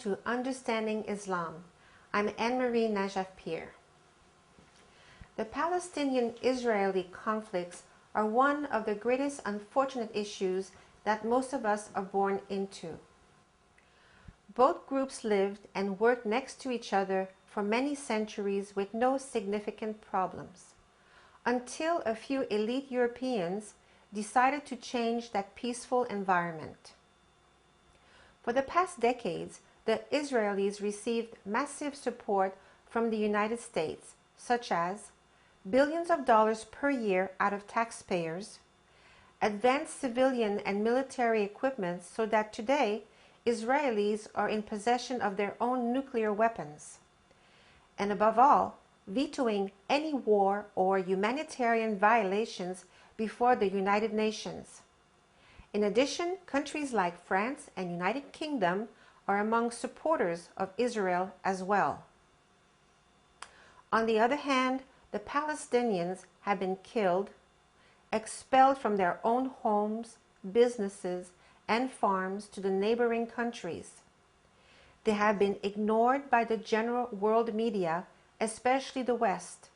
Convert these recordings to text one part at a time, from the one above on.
to Understanding Islam. I'm Anne-Marie Najaf-Pierre. The Palestinian-Israeli conflicts are one of the greatest unfortunate issues that most of us are born into. Both groups lived and worked next to each other for many centuries with no significant problems, until a few elite Europeans decided to change that peaceful environment. For the past decades, the Israelis received massive support from the United States, such as billions of dollars per year out of taxpayers, advanced civilian and military equipment so that today Israelis are in possession of their own nuclear weapons, and above all, vetoing any war or humanitarian violations before the United Nations. In addition, countries like France and United Kingdom are among supporters of Israel as well. On the other hand, the Palestinians have been killed, expelled from their own homes, businesses, and farms to the neighboring countries. They have been ignored by the general world media, especially the West,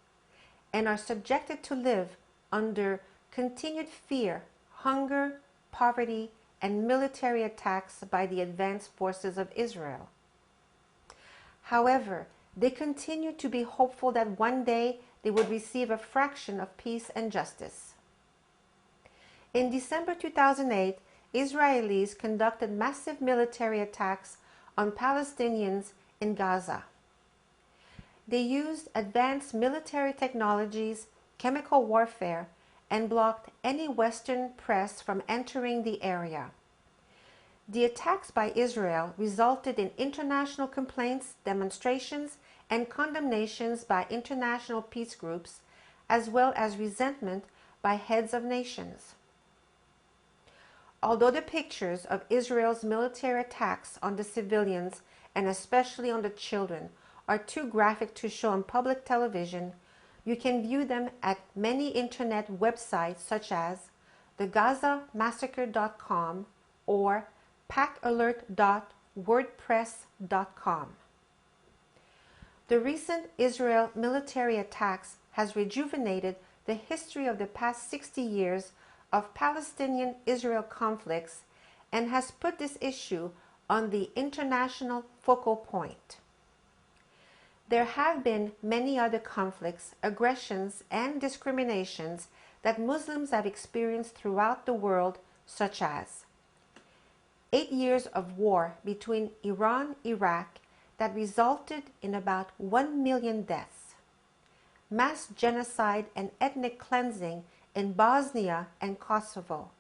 and are subjected to live under continued fear, hunger, poverty, and military attacks by the advanced forces of Israel. However, they continue to be hopeful that one day they would receive a fraction of peace and justice. In December 2008, Israelis conducted massive military attacks on Palestinians in Gaza. They used advanced military technologies, chemical warfare, and blocked any Western press from entering the area. The attacks by Israel resulted in international complaints, demonstrations, and condemnations by international peace groups, as well as resentment by heads of nations. Although the pictures of Israel's military attacks on the civilians, and especially on the children, are too graphic to show on public television, you can view them at many internet websites such as thegazamassacre.com or pacalert.wordpress.com. The recent Israel military attacks has rejuvenated the history of the past 60 years of Palestinian-Israel conflicts and has put this issue on the international focal point. There have been many other conflicts, aggressions, and discriminations that Muslims have experienced throughout the world, such as 8 years of war between Iran and Iraq that resulted in about 1 million deaths, mass genocide and ethnic cleansing in Bosnia and Kosovo,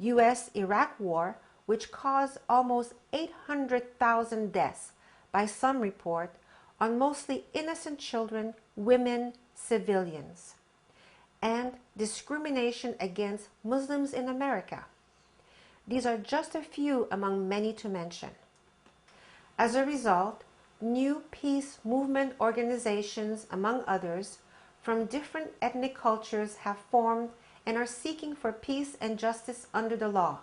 U.S.-Iraq war, which caused almost 800,000 deaths by some report, on mostly innocent children, women, civilians, and discrimination against Muslims in America. These are just a few among many to mention. As a result, new peace movement organizations, among others, from different ethnic cultures have formed and are seeking for peace and justice under the law.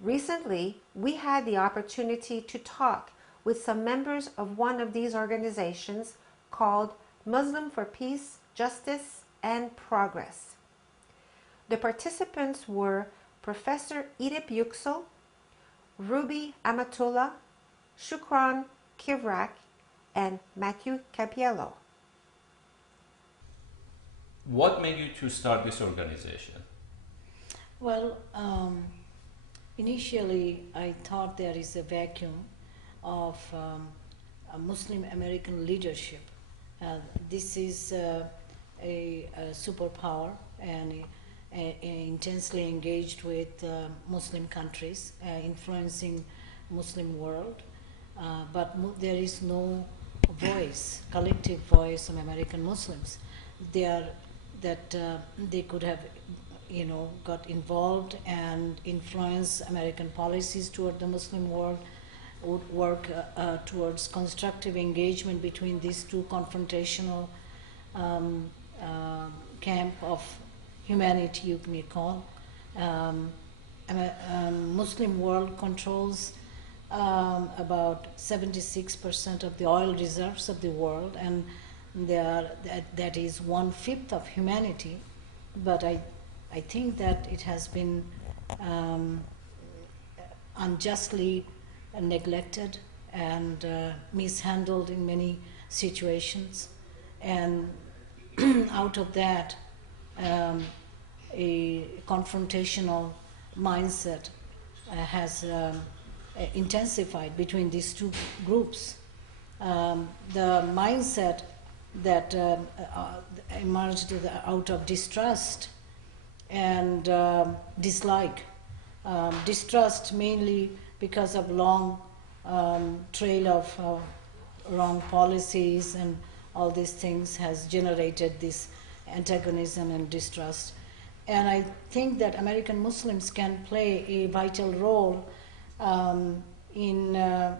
Recently, we had the opportunity to talk with some members of one of these organizations called Muslim for Peace, Justice, and Progress. The participants were Professor Edip Yüksel, Ruby Amatullah, Shukran Kivrak, and Matthew Capiello. What made you to start this organization? Well, initially I thought there is a vacuum of a Muslim American leadership. This is a superpower and intensely engaged with Muslim countries, influencing Muslim world, but there is no voice, collective voice of American Muslims. They could have, got involved and influence American policies toward the Muslim world, would work towards constructive engagement between these two confrontational camp of humanity, you may call. Muslim world controls about 76% of the oil reserves of the world, and that is 1/5 of humanity. But I think that it has been unjustly neglected and mishandled in many situations. And out of that, a confrontational mindset has intensified between these two groups. The mindset that emerged out of distrust and dislike. Distrust mainly because of long trail of wrong policies and all these things has generated this antagonism and distrust. And I think that American Muslims can play a vital role in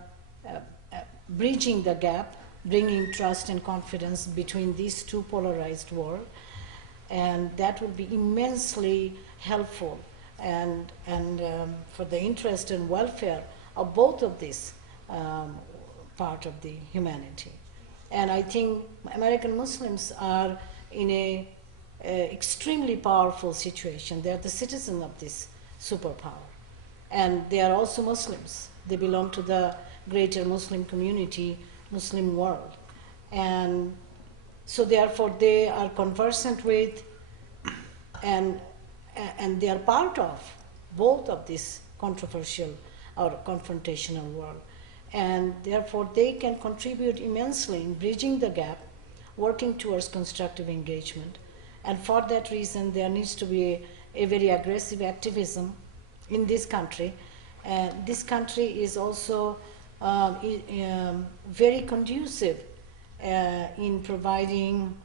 bridging the gap, bringing trust and confidence between these two polarized worlds, and that will be immensely helpful and for the interest and welfare of both of these part of the humanity. And I think American Muslims are in a extremely powerful situation. They are the citizens of this superpower, and they are also Muslims. They belong to the greater Muslim community, Muslim world, and so therefore they are conversant with and they are part of both of this controversial or confrontational world, and therefore they can contribute immensely in bridging the gap, working towards constructive engagement. And for that reason there needs to be a very aggressive activism in this country. And this country is also very conducive in providing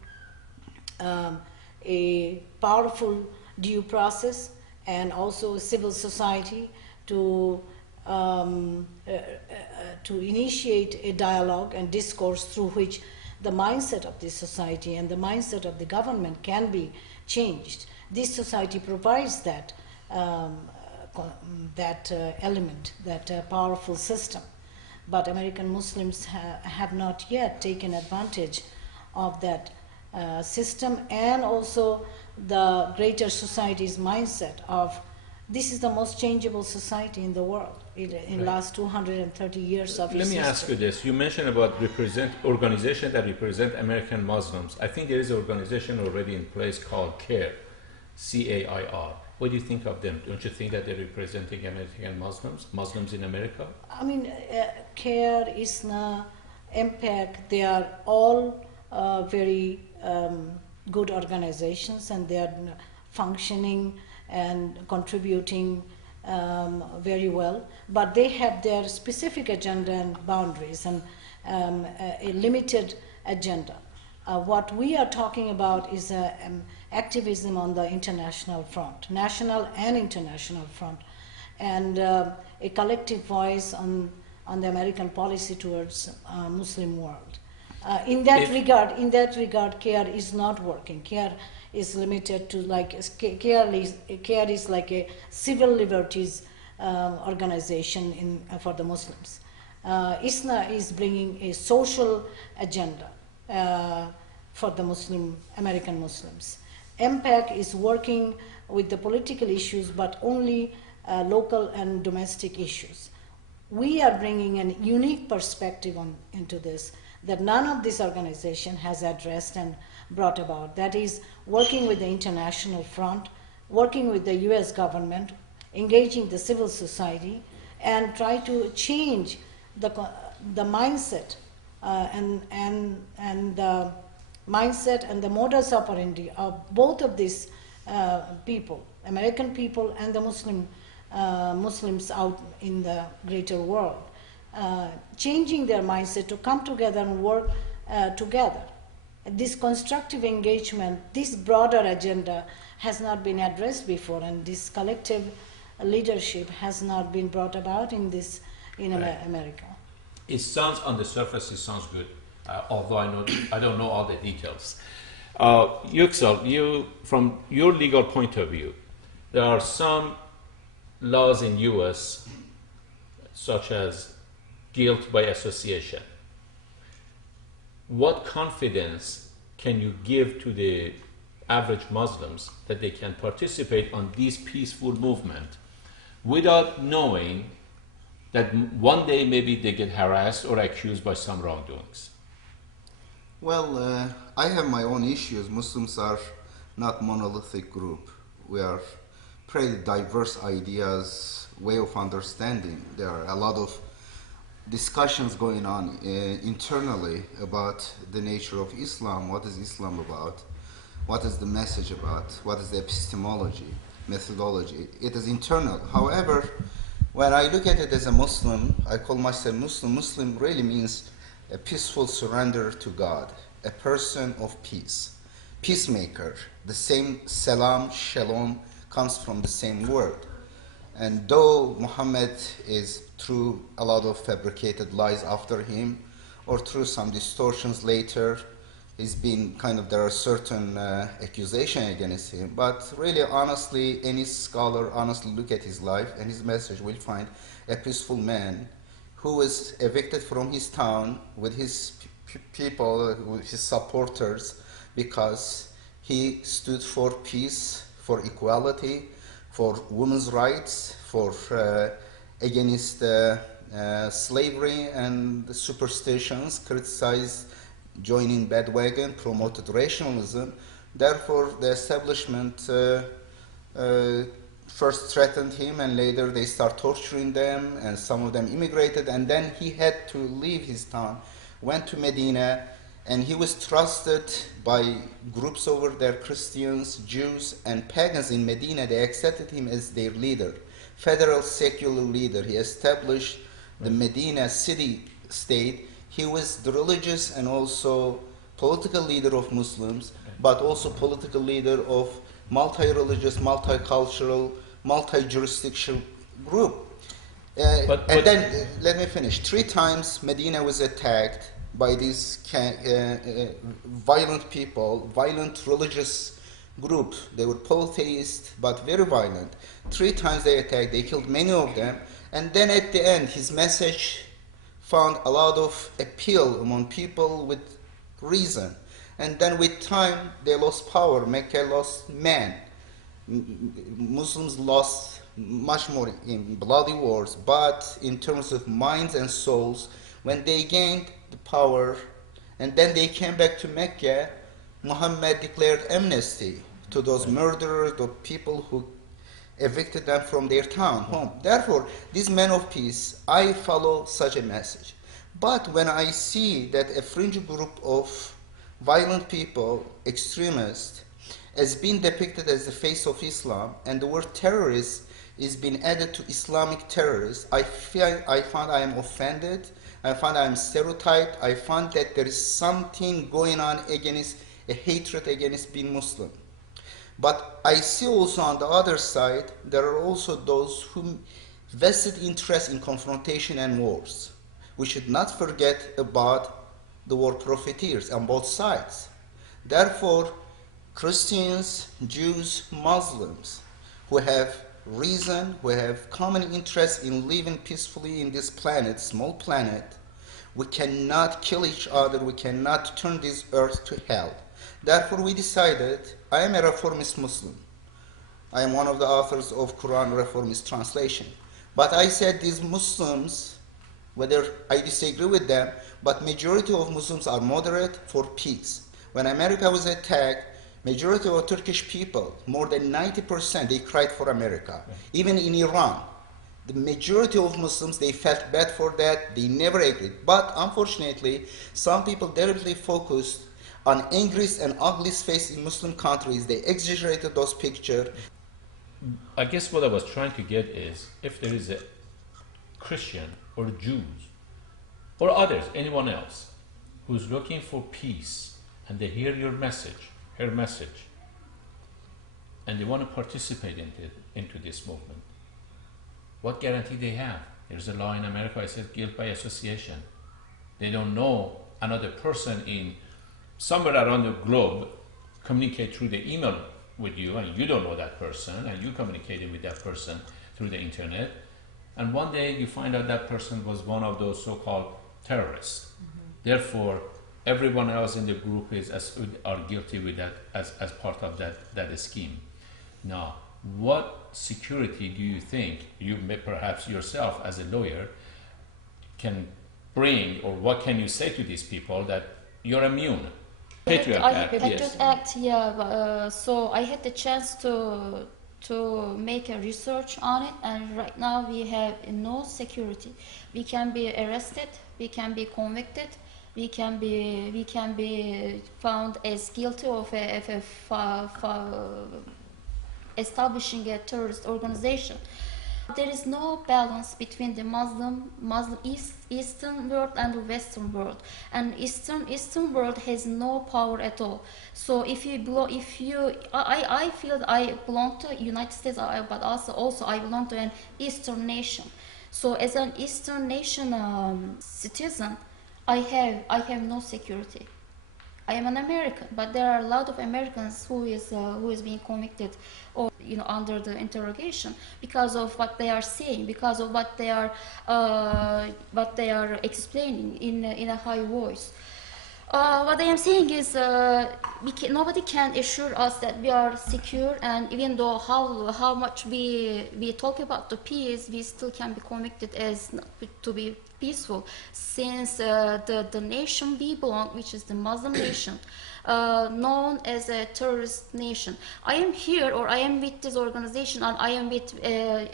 a powerful due process and also civil society to initiate a dialogue and discourse through which the mindset of this society and the mindset of the government can be changed. This society provides that element, that powerful system. But American Muslims have not yet taken advantage of that system, and also the greater society's mindset of this is the most changeable society in the world in last 230 years of Let me history. ask you this. You mentioned about organizations that represent American Muslims. I think there is an organization already in place called CAIR, C-A-I-R. What do you think of them? Don't you think that they're representing American Muslims in America? I mean, CARE, ISNA, MPAC, they are all very good organizations, and they are functioning and contributing very well. But they have their specific agenda and boundaries and a limited agenda. What we are talking about is activism on the international front, national and international front, and a collective voice on the American policy towards Muslim world. In that regard, CARE is not working. CARE is limited to CARE is like a civil liberties organization for the Muslims. ISNA is bringing a social agenda for the American Muslims. MPAC is working with the political issues, but only local and domestic issues. We are bringing a unique perspective into this that none of this organization has addressed and brought about. That is working with the international front, working with the US government, engaging the civil society, and try to change the mindset and the mindset and the modus operandi of both of these people, American people and the Muslims out in the greater world, changing their mindset to come together and work together. This constructive engagement, this broader agenda has not been addressed before, and this collective leadership has not been brought about in America. It sounds, on the surface, it sounds good, although I don't know all the details. Yüksel, from your legal point of view, there are some laws in U.S., such as guilt by association. What confidence can you give to the average Muslims that they can participate on this peaceful movement without knowing that one day maybe they get harassed or accused by some wrongdoings? Well, I have my own issues. Muslims are not monolithic group. We are pretty diverse ideas, way of understanding. There are a lot of discussions going on internally about the nature of Islam. What is Islam about? What is the message about? What is the epistemology, methodology? It is internal. However, when I look at it as a Muslim, I call myself Muslim. Muslim really means a peaceful surrender to God, a person of peace, peacemaker. The same salam, shalom comes from the same word. And though Muhammad is through a lot of fabricated lies after him, or through some distortions later, he's been there are certain accusations against him, but really honestly, any scholar honestly look at his life and his message will find a peaceful man who was evicted from his town with his people, with his supporters, because he stood for peace, for equality, for women's rights, for against slavery and the superstitions, criticized joining bandwagon, promoted rationalism. Therefore, the establishment first threatened him, and later they start torturing them, and some of them immigrated, and then he had to leave his town, went to Medina, and he was trusted by groups over there, Christians, Jews, and pagans in Medina. They accepted him as their leader, federal secular leader. He established the Medina city-state. He was the religious and also political leader of Muslims, but also political leader of multi-religious, multicultural, multi-jurisdictional group. And then, let me finish. 3 times Medina was attacked by these violent people, violent religious group. They were polytheists, but very violent. 3 times they attacked, they killed many of them. And then at the end, his message found a lot of appeal among people with reason. And then with time, they lost power. Mecca lost man. Muslims lost much more in bloody wars, but in terms of minds and souls, when they gained the power and then they came back to Mecca, Muhammad declared amnesty to those murderers, the people who evicted them from their town, home. Therefore, these men of peace, I follow such a message. But when I see that a fringe group of violent people, extremists, has been depicted as the face of Islam, and the word terrorist is being added to Islamic terrorists, I find I am offended, I find I am stereotyped, I find that there is something going on against a hatred against being Muslim. But I see also on the other side, there are also those who vested interest in confrontation and wars. We should not forget about the war profiteers on both sides. Therefore, Christians, Jews, Muslims who have reason, who have common interest in living peacefully in this planet, small planet, we cannot kill each other, we cannot turn this earth to hell. Therefore, we decided, I am a reformist Muslim. I am one of the authors of Quran Reformist Translation. But I said these Muslims, whether I disagree with them, but majority of Muslims are moderate for peace. When America was attacked, majority of Turkish people, more than 90%, they cried for America. Even in Iran, the majority of Muslims, they felt bad for that, they never agreed. But unfortunately, some people deliberately focused on angriest and ugliest face in Muslim countries. They exaggerated those pictures. I guess what I was trying to get is, if there is a Christian or Jews or others, anyone else, who's looking for peace and they hear your message, her message, and they want to participate into this movement, what guarantee they have? There's a law in America that says guilt by association. They don't know another person in somewhere around the globe communicate through the email with you, and you don't know that person, and you communicating with that person through the internet. and one day you find out that person was one of those so-called terrorists. Therefore, everyone else in the group are guilty with that as part of that scheme. Now, what security do you think you may perhaps yourself as a lawyer can bring, or what can you say to these people that you're immune? Patriot Act, Patriot yes. Act, yeah. So I had the chance to make a research on it, and right now we have no security. We can be arrested, we can be convicted, we can be found as guilty of establishing a terrorist organization. There is no balance between the Muslim Eastern world and the Western world, and Eastern world has no power at all. So I feel I belong to United States, but also I belong to an Eastern nation. So as an Eastern nation citizen, I have no security. I am an American, but there are a lot of Americans who is being convicted or under the interrogation because of what they are saying, because of what they are explaining in a high voice. What I am saying is nobody can assure us that we are secure, and even though how much we talk about the peace, we still can be convicted as not to be peaceful, since the nation we belong, which is the Muslim nation, known as a terrorist nation. I am here, or I am with this organization, and I am with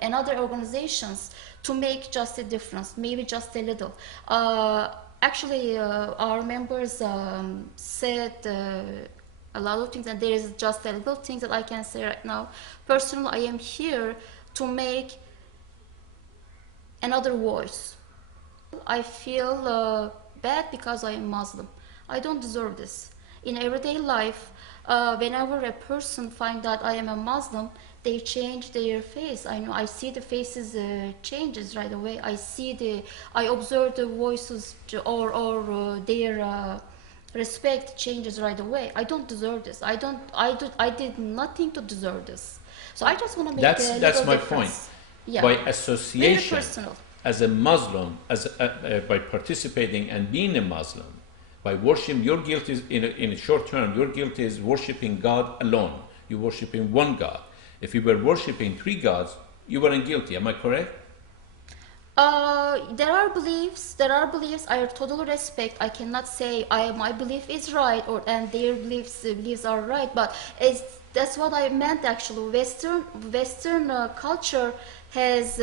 another organizations to make just a difference, maybe just a little. Actually, our members said a lot of things, and there is just a little thing that I can say right now. Personally, I am here to make another voice. I feel bad because I am Muslim. I don't deserve this. In everyday life, whenever a person finds that I am a Muslim, they change their face. I see the faces changes right away. I observe the voices or their respect changes right away. I don't deserve this. I did nothing to deserve this. So I just want to make a little that's my difference. point. Yeah. By Very association, personal. as a Muslim, by participating and being a Muslim, by worshiping, your guilt is in a short term. Your guilt is worshiping God alone. You're worshiping one God. If you were worshiping three gods, you weren't guilty. Am I correct? There are beliefs I totally respect. I cannot say my belief is right and their beliefs are right, but that's what I meant actually. Western culture has